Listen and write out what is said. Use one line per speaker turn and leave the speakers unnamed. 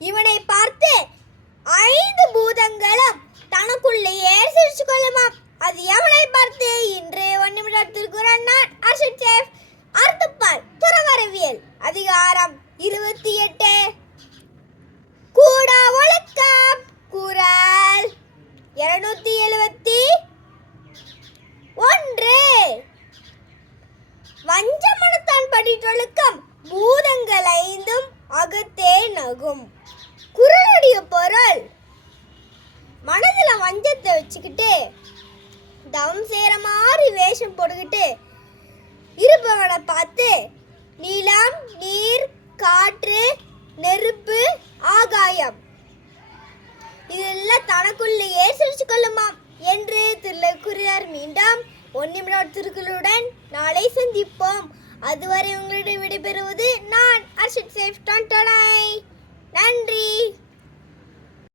இவனை பார்த்து ஐந்து பூதங்களும் தனக்குள்ளேயே சிரிச்சு கொள்ளுமாம் அது எவனை பார்த்து? இன்று ஒரு திருக்குறள் நான் அர்ஷத் சேஃப் அர்த்தப்பால் துறவரவியல் அதிகாரம் இருபத்தி எட்டு கூடா ஒழுக்கம் குரல் இருநூத்தி எழுபத்தி ஒன்று வஞ்சமனத்தான் படித்தொழுக்கம் பூதங்கள் ஐந்தும் அகத்தே நகும். குரலுடைய பொருள். மனதில் வஞ்சத்தை வச்சுக்கிட்டு தவம் செய்கிற மாதிரி வேஷம் போட்டுக்கிட்டு இருப்பவனை பார்த்து நிலம் நீர் காற்று நெருப்பு ஆகாயம். இதெல்லாம் தனக்குள்ளேயே சிரிச்சு கொள்ளுமாம் என்று திருக்குறார் மீண்டும் ஒன்னிமிடம் திருக்குறளுடன் நாளை சந்திப்போம். அதுவரை உங்களிடம் விடைபெறுவது நான் அர்ஷத் சேஃப். டான்.